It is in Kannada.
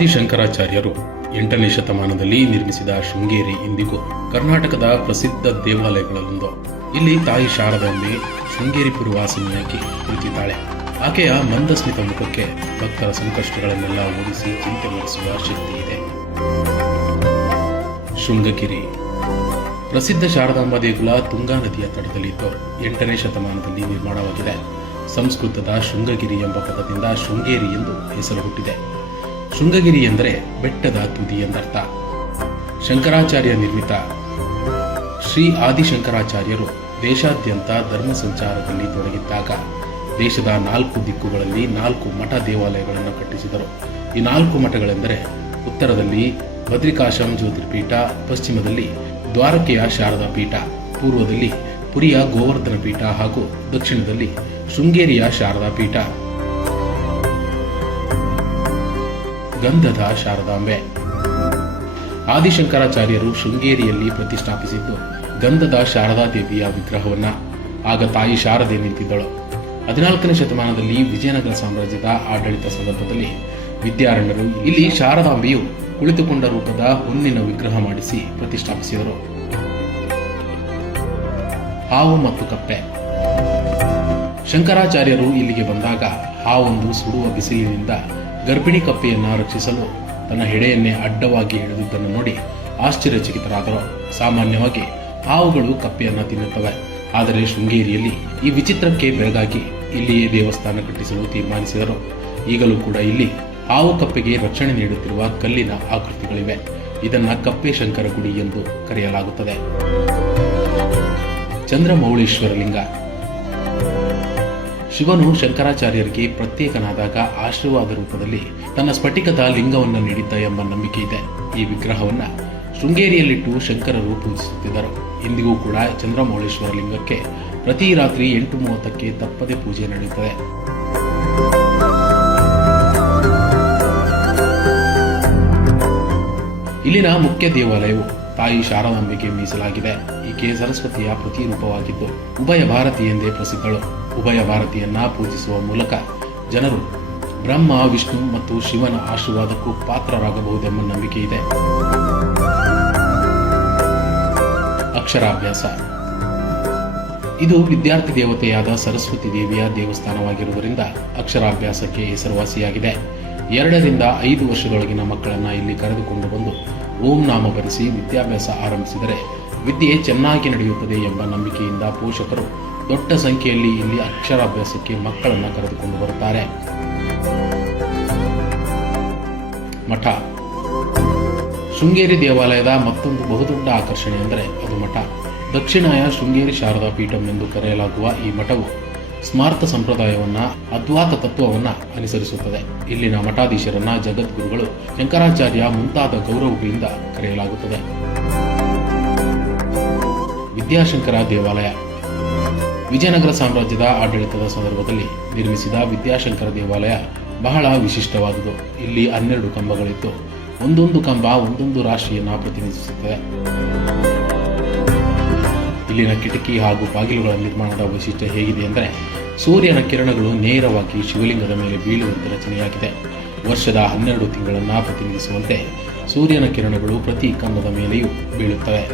ಆದಿಶಂಕರಾಚಾರ್ಯರು 8ನೇ ಶತಮಾನದಲ್ಲಿ ನಿರ್ಮಿಸಿದ ಶೃಂಗೇರಿ ಇಂದಿಗೂ ಕರ್ನಾಟಕದ ಪ್ರಸಿದ್ಧ ದೇವಾಲಯಗಳಲ್ಲೊಂದು. ಇಲ್ಲಿ ತಾಯಿ ಶಾರದಾಂಬೆ ಶೃಂಗೇರಿ ಪುರವಾಸಿನಿಯಾಗಿ ಕುಳಿತಿದ್ದಾಳೆ. ಆಕೆಯ ಮಂದಸ್ಮಿತ ಮುಖಕ್ಕೆ ಭಕ್ತರ ಸಂಕಷ್ಟಗಳನ್ನೆಲ್ಲ ಓಡಿಸಿ ಚಿಂತೆ ಮಾಡಿಸುವ ಶಕ್ತಿ ಇದೆ. ಶೃಂಗಗಿರಿ ಪ್ರಸಿದ್ಧ ಶಾರದಾಂಬಾ ದೇಗುಲ ತುಂಗಾ ನದಿಯ ತಟದಲ್ಲಿದ್ದು 8ನೇ ಶತಮಾನದಲ್ಲಿ ನಿರ್ಮಾಣವಾಗಿದೆ. ಸಂಸ್ಕೃತದ ಶೃಂಗಗಿರಿ ಎಂಬ ಪದದಿಂದ ಶೃಂಗೇರಿ ಎಂದು ಹೆಸರು ಹುಟ್ಟಿದೆ. ಶೃಂಗಗಿರಿ ಎಂದರೆ ಬೆಟ್ಟದ ತುದಿ ಎಂದರ್ಥ. ಶಂಕರಾಚಾರ್ಯ ನಿರ್ಮಿತ ಶ್ರೀ ಆದಿಶಂಕರಾಚಾರ್ಯರು ದೇಶಾದ್ಯಂತ ಧರ್ಮ ಸಂಚಾರದಲ್ಲಿ ತೊಡಗಿದ್ದಾಗ ದೇಶದ 4 ದಿಕ್ಕುಗಳಲ್ಲಿ 4 ಮಠ ದೇವಾಲಯಗಳನ್ನು ಕಟ್ಟಿಸಿದರು. ಈ 4 ಮಠಗಳೆಂದರೆ ಉತ್ತರದಲ್ಲಿ ಬದ್ರಿಕಾಶ್ರಮ ಜ್ಯೋತಿರ್ಪೀಠ, ಪಶ್ಚಿಮದಲ್ಲಿ ದ್ವಾರಕೆಯ ಶಾರದಾ ಪೀಠ, ಪೂರ್ವದಲ್ಲಿ ಪುರಿಯ ಗೋವರ್ಧನ ಪೀಠ ಹಾಗೂ ದಕ್ಷಿಣದಲ್ಲಿ ಶೃಂಗೇರಿಯ ಶಾರದಾ ಪೀಠ. ಗಂಧದ ಶಾರದಾಂಬೆ ಆದಿಶಂಕರಾಚಾರ್ಯರು ಶೃಂಗೇರಿಯಲ್ಲಿ ಪ್ರತಿಷ್ಠಾಪಿಸಿದ್ದು ಗಂಧದ ಶಾರದಾ ದೇವಿಯ ವಿಗ್ರಹವನ್ನ. ಆಗ ತಾಯಿ ಶಾರದೆ ನಿಂತಿದ್ದಳು. 14ನೇ ಶತಮಾನದಲ್ಲಿ ವಿಜಯನಗರ ಸಾಮ್ರಾಜ್ಯದ ಆಡಳಿತ ಸಂದರ್ಭದಲ್ಲಿ ವಿದ್ಯಾರಣ್ಯರು ಇಲ್ಲಿ ಶಾರದಾಂಬೆಯು ಕುಳಿತುಕೊಂಡ ರೂಪದ ಹೊನ್ನಿನ ವಿಗ್ರಹ ಮಾಡಿಸಿ ಪ್ರತಿಷ್ಠಾಪಿಸಿದರು. ಹಾವು ಮತ್ತು ಕಪ್ಪೆ ಶಂಕರಾಚಾರ್ಯರು ಇಲ್ಲಿಗೆ ಬಂದಾಗ ಹಾವೊಂದು ಸುಡುವ ಬಿಸಿಲಿನಿಂದ ಗರ್ಭಿಣಿ ಕಪ್ಪೆಯನ್ನ ರಕ್ಷಿಸಲು ತನ್ನ ಹೆಡೆಯನ್ನೇ ಅಡ್ಡವಾಗಿ ಹಿಡಿದುದನ್ನು ನೋಡಿ ಆಶ್ಚರ್ಯಚಕಿತರಾದರು. ಸಾಮಾನ್ಯವಾಗಿ ಹಾವುಗಳು ಕಪ್ಪೆಯನ್ನ ತಿನ್ನುತ್ತವೆ. ಆದರೆ ಶೃಂಗೇರಿಯಲ್ಲಿ ಈ ವಿಚಿತ್ರಕ್ಕೆ ಬೆರಗಾಗಿ ಇಲ್ಲಿಯೇ ದೇವಸ್ಥಾನ ಕಟ್ಟಿಸಲು ತೀರ್ಮಾನಿಸಿದರು. ಈಗಲೂ ಕೂಡ ಇಲ್ಲಿ ಹಾವು ಕಪ್ಪೆಗೆ ರಕ್ಷಣೆ ನೀಡುತ್ತಿರುವ ಕಲ್ಲಿನ ಆಕೃತಿಗಳಿವೆ. ಇದನ್ನ ಕಪ್ಪೆ ಶಂಕರ ಗುಡಿ ಎಂದು ಕರೆಯಲಾಗುತ್ತದೆ. ಚಂದ್ರಮೌಳೀಶ್ವರ ಲಿಂಗ ಶಿವನು ಶಂಕರಾಚಾರ್ಯರಿಗೆ ಪ್ರತ್ಯೇಕನಾದಾಗ ಆಶೀರ್ವಾದ ರೂಪದಲ್ಲಿ ತನ್ನ ಸ್ಫಟಿಕದ ಲಿಂಗವನ್ನು ನೀಡಿದ್ದ ಎಂಬ ನಂಬಿಕೆ ಇದೆ. ಈ ವಿಗ್ರಹವನ್ನ ಶೃಂಗೇರಿಯಲ್ಲಿಟ್ಟು ಶಂಕರರು ಪೂಜಿಸುತ್ತಿದ್ದರು. ಇಂದಿಗೂ ಕೂಡ ಚಂದ್ರಮೌಳೀಶ್ವರ ಲಿಂಗಕ್ಕೆ ಪ್ರತಿ ರಾತ್ರಿ 8:30ಕ್ಕೆ ತಪ್ಪದೆ ಪೂಜೆ ನಡೆಯುತ್ತದೆ. ಇಲ್ಲಿನ ಮುಖ್ಯ ದೇವಾಲಯವು ತಾಯಿ ಶಾರದಾಂಬೆಗೆ ಮೀಸಲಾಗಿದೆ. ಈಕೆ ಸರಸ್ವತಿಯ ಪ್ರತಿರೂಪವಾಗಿದ್ದು ಉಭಯ ಭಾರತಿ ಎಂದೇ ಪ್ರಸಿದ್ಧಳು. ಉಭಯ ಭಾರತಿಯನ್ನ ಪೂಜಿಸುವ ಮೂಲಕ ಜನರು ಬ್ರಹ್ಮ, ವಿಷ್ಣು ಮತ್ತು ಶಿವನ ಆಶೀರ್ವಾದಕ್ಕೂ ಪಾತ್ರರಾಗಬಹುದೆಂಬ ನಂಬಿಕೆ ಇದೆ. ಅಕ್ಷರಾಭ್ಯಾಸ ಇದು ವಿದ್ಯಾರ್ಥಿ ದೇವತೆಯಾದ ಸರಸ್ವತಿ ದೇವಿಯ ದೇವಸ್ಥಾನವಾಗಿರುವುದರಿಂದ ಅಕ್ಷರಾಭ್ಯಾಸಕ್ಕೆ ಹೆಸರುವಾಸಿಯಾಗಿದೆ. 2 ರಿಂದ 5 ವರ್ಷದೊಳಗಿನ ಮಕ್ಕಳನ್ನ ಇಲ್ಲಿ ಕರೆದುಕೊಂಡು ಬಂದು ಓಂ ನಾಮ ಬರೆಸಿ ವಿದ್ಯಾಭ್ಯಾಸ ಆರಂಭಿಸಿದರೆ ವಿದ್ಯೆ ಚೆನ್ನಾಗಿ ನಡೆಯುತ್ತದೆ ಎಂಬ ನಂಬಿಕೆಯಿಂದ ಪೋಷಕರು ದೊಡ್ಡ ಸಂಖ್ಯೆಯಲ್ಲಿ ಇಲ್ಲಿ ಅಕ್ಷರಾಭ್ಯಾಸಕ್ಕೆ ಮಕ್ಕಳನ್ನ ಕರೆದುಕೊಂಡು ಬರುತ್ತಾರೆ. ಮಠ ಶೃಂಗೇರಿ ದೇವಾಲಯದ ಮತ್ತೊಂದು ಬಹುದೊಡ್ಡ ಆಕರ್ಷಣೆ ಎಂದರೆ ಅದು ಮಠ. ದಕ್ಷಿಣಾಯ ಶೃಂಗೇರಿ ಶಾರದಾ ಪೀಠಂ ಎಂದು ಕರೆಯಲಾಗುವ ಈ ಮಠವು ಸ್ಮಾರ್ತ ಸಂಪ್ರದಾಯವನ್ನ, ಅದ್ವಾತ ತತ್ವವನ್ನ ಅನುಸರಿಸುತ್ತದೆ. ಇಲ್ಲಿನ ಮಠಾಧೀಶರನ್ನ ಜಗದ್ಗುರುಗಳು, ಶಂಕರಾಚಾರ್ಯ ಮುಂತಾದ ಗೌರವಗಳಿಂದ ಕರೆಯಲಾಗುತ್ತದೆ. ವಿದ್ಯಾಶಂಕರ ದೇವಾಲಯ ವಿಜಯನಗರ ಸಾಮ್ರಾಜ್ಯದ ಆಡಳಿತದ ಸಂದರ್ಭದಲ್ಲಿ ನಿರ್ಮಿಸಿದ ವಿದ್ಯಾಶಂಕರ ದೇವಾಲಯ ಬಹಳ ವಿಶಿಷ್ಟವಾದುದು. ಇಲ್ಲಿ 12 ಕಂಬಗಳಿದ್ದು ಒಂದೊಂದು ಕಂಬ ಒಂದೊಂದು ರಾಶಿಯನ್ನ ಪ್ರತಿನಿಧಿಸುತ್ತದೆ. ಇಲ್ಲಿನ ಕಿಟಕಿ ಹಾಗೂ ಬಾಗಿಲುಗಳ ನಿರ್ಮಾಣದ ವೈಶಿಷ್ಟ್ಯ ಹೇಗಿದೆ ಎಂದರೆ ಸೂರ್ಯನ ಕಿರಣಗಳು ನೇರವಾಗಿ ಶಿವಲಿಂಗದ ಮೇಲೆ ಬೀಳುವಂತೆ ರಚನೆಯಾಗಿದೆ. ವರ್ಷದ 12 ತಿಂಗಳನ್ನ ಪ್ರತಿನಿಧಿಸುವಂತೆ ಸೂರ್ಯನ ಕಿರಣಗಳು ಪ್ರತಿ ಕಂಬದ ಮೇಲೆಯೂ ಬೀಳುತ್ತವೆ.